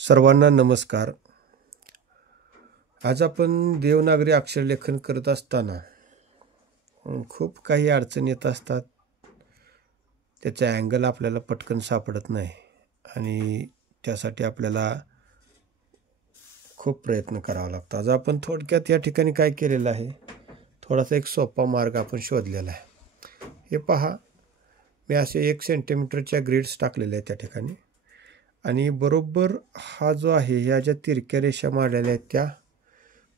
सर्वांना नमस्कार. आज आपण देवनागरी अक्षरलेखन करत असताना खूप काही अडचणी येत असतात. त्याचा अँगल आपल्याला पटकन सापडत नाही आणि त्यासाठी आपल्याला खूप प्रयत्न करावा लागतो. आज आपण थोडक्यात या ठिकाणी काय केलेलं आहे, थोडासा एक सोपा मार्ग आपण शोधलेला आहे. हे पहा, मी असे 1 सेंटीमीटरच्या ग्रिड्स टाकलेल्या आहेत त्या ठिकाणी आणि बरोबर हा जो आहे ह्या ज्या तिरक्या रेषा मारलेल्या आहेत त्या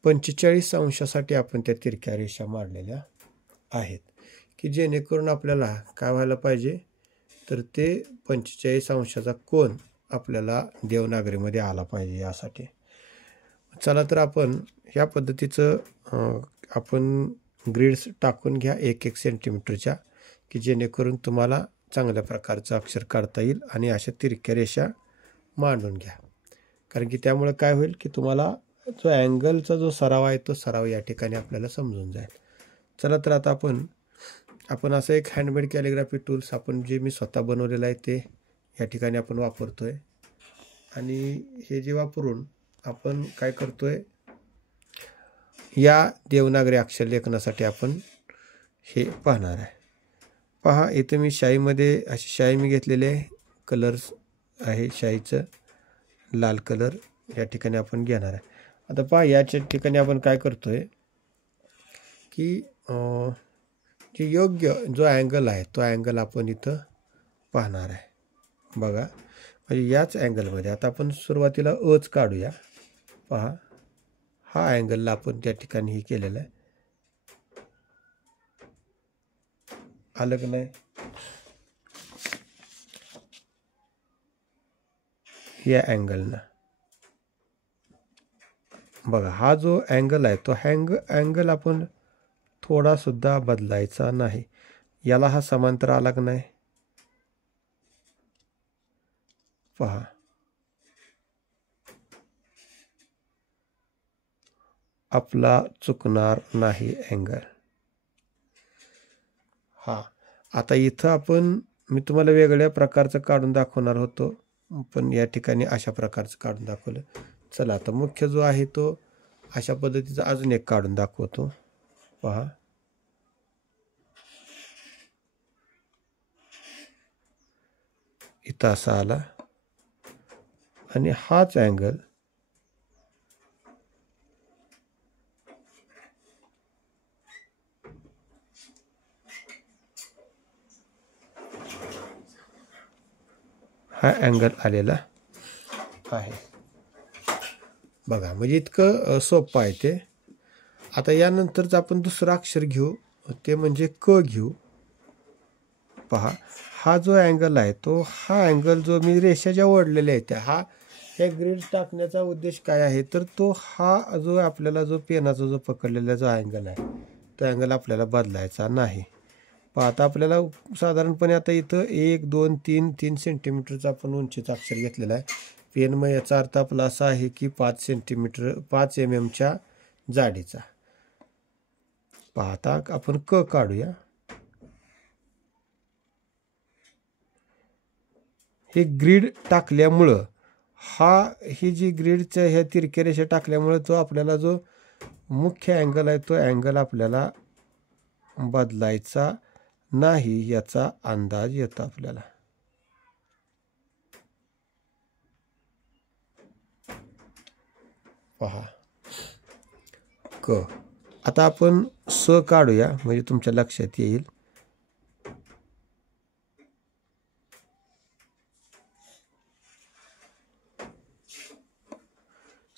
45 अंशासाठी आपण त्या तिरक्या रेषा मारलेल्या आहेत, की जेणेकरून आपल्याला काय व्हायला पाहिजे तर ते 45 अंशाचा कोन आपल्याला देवनागरीमध्ये आला पाहिजे. यासाठी चला तर आपण ह्या पद्धतीचं आपण ग्रिड्स टाकून घ्या 1-1 सेंटीमीटरच्या, की जेणेकरून तुम्हाला चांगल्या प्रकारचं अक्षर काढता येईल आणि अशा तिरक्या रेषा मांडून घ्या. कारण की त्यामुळे काय होईल की तुम्हाला जो अँगलचा जो सराव आहे तो सराव या ठिकाणी आपल्याला समजून जाईल. चला तर आता आपण असं एक हँडमेड कॅलिग्राफी टूल्स आपण जे मी स्वतः बनवलेलं आहे ते या ठिकाणी आपण वापरतोय. आणि हे जे वापरून आपण काय करतोय, या देवनागरी अक्षर लेखनासाठी आपण हे पाहणार आहे. पहा, इथे मी शाईमध्ये अशी शाई मी घेतलेले कलर्स आहे, शाईचं लाल कलर या ठिकाणी आपण घेणार आहे. आता पहा, याच्या ठिकाणी आपण काय करतोय की जे योग्य जो अँगल आहे तो अँगल आपण इथं पाहणार आहे. बघा, म्हणजे याच अँगलमध्ये आता आपण सुरुवातीला अच काढूया. पहा, हा अँगलला आपण त्या ठिकाणी हे केलेलं आहे. आलं की नाही? या अँगलनं बघा, हा जो अँगल आहे तो अँगल आपण थोडासुद्धा बदलायचा नाही. याला हा समांतर आला की नाही? पहा, आपला चुकणार नाही अँगल. आता इथं मी तुम्हाला वेगळ्या प्रकारचं काढून दाखवणार होतो, पण या ठिकाणी अशा प्रकारचं काढून दाखवलं. चला, आता मुख्य जो आहे तो अशा पद्धतीचा अजून एक काढून दाखवतो. पहा, इथं असा आला आणि हाच अँगल हा अँगल आलेला आहे. बघा, म्हणजे इतकं सोपं आहे ते. आता यानंतरच आपण दुसरं अक्षर घेऊ, ते म्हणजे क घेऊ. पहा, हा जो अँगल आहे तो हा अँगल जो मी रेषा ज्या ओढलेल्या आहेत ह्या ग्रिड्स टाकण्याचा उद्देश काय आहे तर तो हा जो आपल्याला जो पेनाचा जो पकडलेला जो अँगल आहे तो अँगल आपल्याला बदलायचा नाही. पहा, आता आपल्याला साधारणपणे आता इथं 1, 2, 3 सेंटीमीटरचा आपण उंचीचा अक्षर घेतलेला आहे. पेन मग याचा अर्थ आपला असा आहे की 5 mm च्या जाडीचा. पहा, आता आपण क काढूया. हे ग्रीड टाकल्यामुळं ही जी ग्रीडच्या ह्या तिरक्या रेषा टाकल्यामुळं तो आपल्याला जो मुख्य अँगल आहे तो अँगल आपल्याला बदलायचा नाही याचा अंदाज येतो आपल्याला. पहा, क. आता आपण स काढूया म्हणजे तुमच्या लक्षात येईल.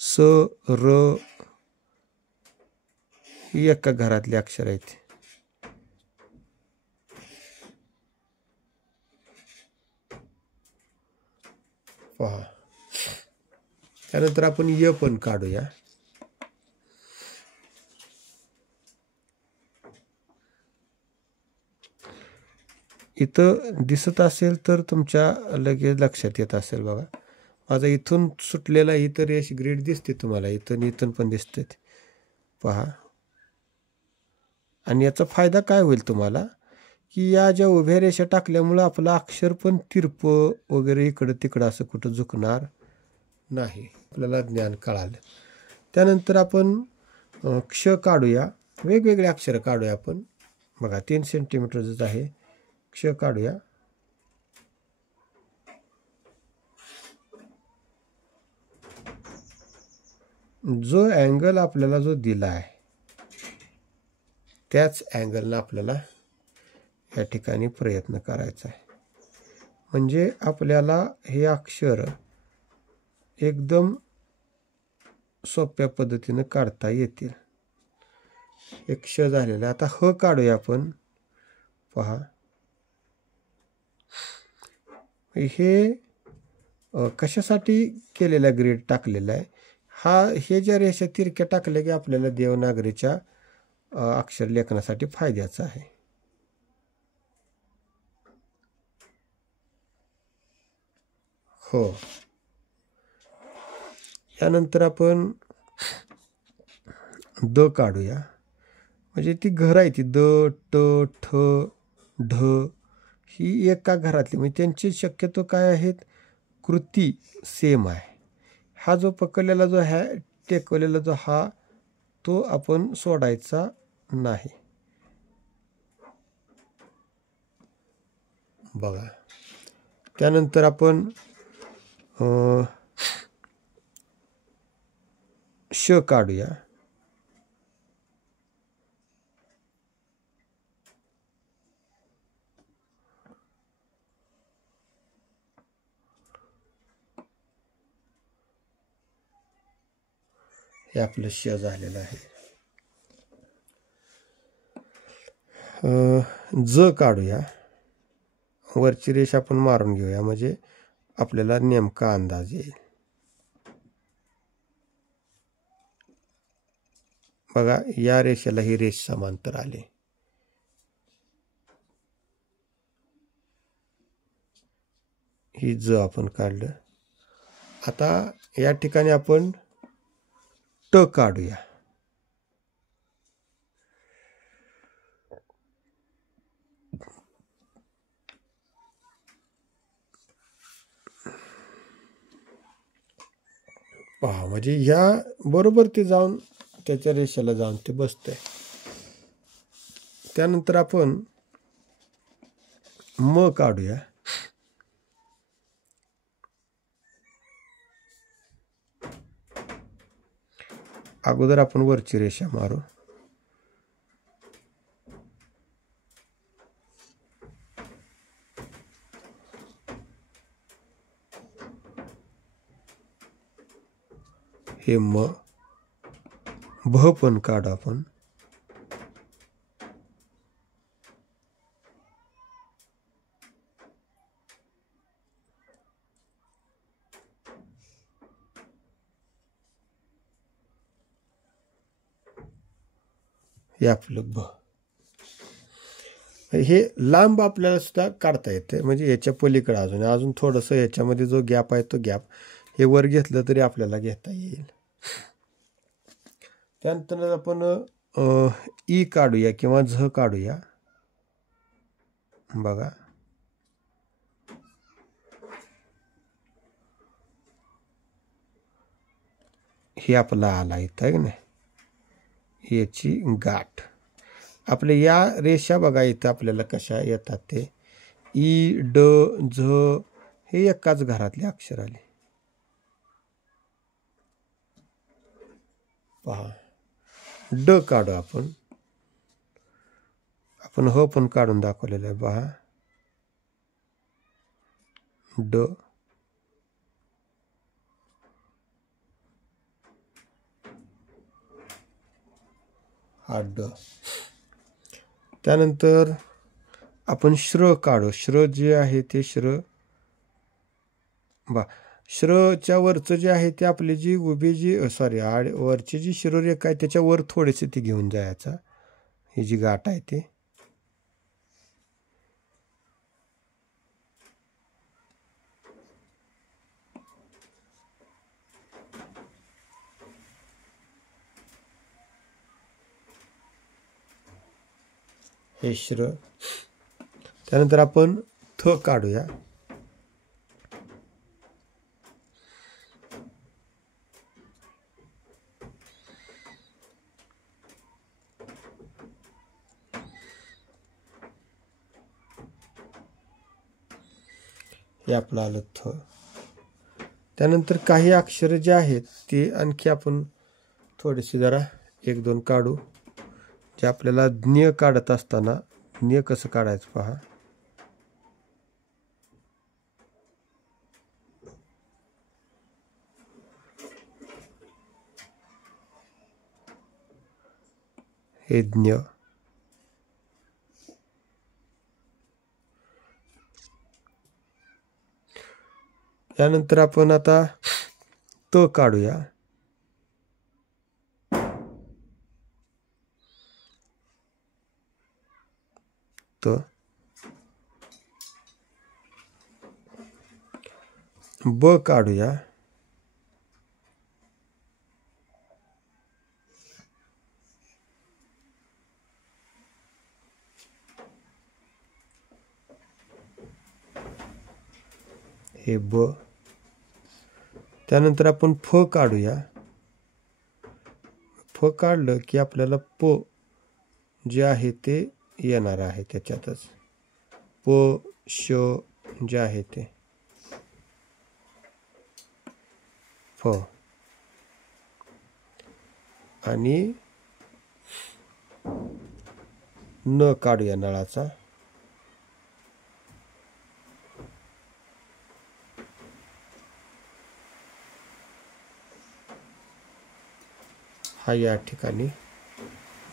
स, र ही एका घरातली अक्षर आहेत. पहा, त्यानंतर आपण य पण काढूया. इथं दिसत असेल तर तुमच्या लगेच लक्षात येत असेल. बघा, माझा इथून सुटलेला इतर रेष ग्रीड दिसते तुम्हाला, इथून पण दिसते. पहा, आणि याचा फायदा काय होईल तुम्हाला की या ज्या उभ्या रेषा टाकल्यामुळं आपलं अक्षर पण तिरपं वगैरे इकडं तिकडं असं कुठं झुकणार नाही, आपल्याला ज्ञान कळालं. त्यानंतर आपण क्ष काढूया, वेगवेगळे अक्षर काढूया आपण. बघा 3 सेंटीमीटरच आहे. क्ष काढूया. जो अँगल आपल्याला जो दिला आहे त्याच अँगलनं आपल्याला या ठिकाणी प्रयत्न करायचा आहे. म्हणजे आपल्याला हे अक्षर एकदम सोप्या पद्धतीनं काढता येतील. एक क्ष झालेला. आता ह काढूया आपण. पहा, हे कशासाठी केलेला ग्रीड टाकलेला आहे. हे ज्या रेषा तिरक्या टाकल्या की आपल्याला देवनागरीच्या अक्षर लेखनासाठी फायद्याचं आहे. हो. यानंतर आपण द काढूया. म्हणजे ती घर आहे ती द, ट, ठ, ढ ही एका घरातली, म्हणजे त्यांची शक्यतो काय आहेत, कृती सेम आहे. हा जो पकडलेला जो आहे, टेकवलेला जो हा, तो आपण सोडायचा नाही. बघा. त्यानंतर आपण श काढूया. हे आपलं श झालेलं आहे. ज काढूया. वरची रेष आपण मारून घेऊया, म्हणजे आपल्याला नेमका अंदाज येईल. बघा, या रेषेला ही रेष समांतर आली. ही ज आपण काढलं. आता या ठिकाणी आपण ट काढूया. पहा, म्हणजे ह्या बरोबर ते जाऊन त्याच्या रेषेला जाऊन ते बसतंय. त्यानंतर आपण म काढूया. अगोदर आपण वरची रेषा मारू. हे म. भ पण काढू आपण. हे आपलं भ. हे लांब आपल्याला सुद्धा काढता येते, म्हणजे याच्या पलीकडे अजून थोडंसं याच्यामध्ये जो गॅप आहे तो गॅप हे वर घेतलं तरी आपल्याला घेता येईल. त्यानंतर आपण ई काढूया किंवा झ काढूया. बघा, हे आपला आला इथं आहे की नाही, याची गाठ. आपल्या या रेषा बघा इथं आपल्याला कशा येतात ते ई, ड, झ हे एकाच घरातले अक्षर आले. पहा, ड काढू आपण. आपण ह पण काढून दाखवलेलं आहे. पहा, ड. हा ड. त्यानंतर आपण श्र काढू. श्र जे आहे ते श्र. श्रच्या वरचं जे आहे ते आपली जी उभी जी वरची जी शिरोरेखा आहे त्याच्या वर थोडेसे ती घेऊन जायचा. ही जी गाठ आहे ते. हे श्र. त्यानंतर आपण थ काढूया. हे आपलं आलं थ. त्यानंतर काही अक्षर जे आहेत ते आणखी आपण थोडेसे जरा 1-2 काढू. जे आपल्याला ज्ञ काढत असताना ज्ञ कसं काढायचं पहा. हे ज्ञ. त्यानंतर आपण आता त काढूया. त. ब काढूया. हे ब. त्यानंतर आपण फ काढूया. फ काढलं की आपल्याला प जे आहे ते येणार आहे त्याच्यातच. प श जे आहे ते फ. आणि न काढूया नळाचा. हा या ठिकाणी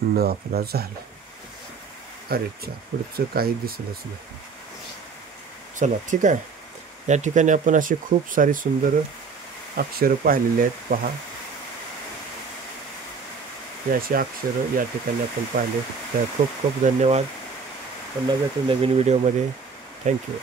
न आपला झाला. अरे चा पुढचं काही दिसलंच नाही. चला ठीक आहे. या ठिकाणी आपण असे खूप सारी सुंदर अक्षरं पाहिलेली आहेत पहा. हे अशी अक्षरं या ठिकाणी आपण पाहिले. तर खूप खूप धन्यवाद. पुन्हा भेटू नवीन व्हिडिओमध्ये. थँक्यू.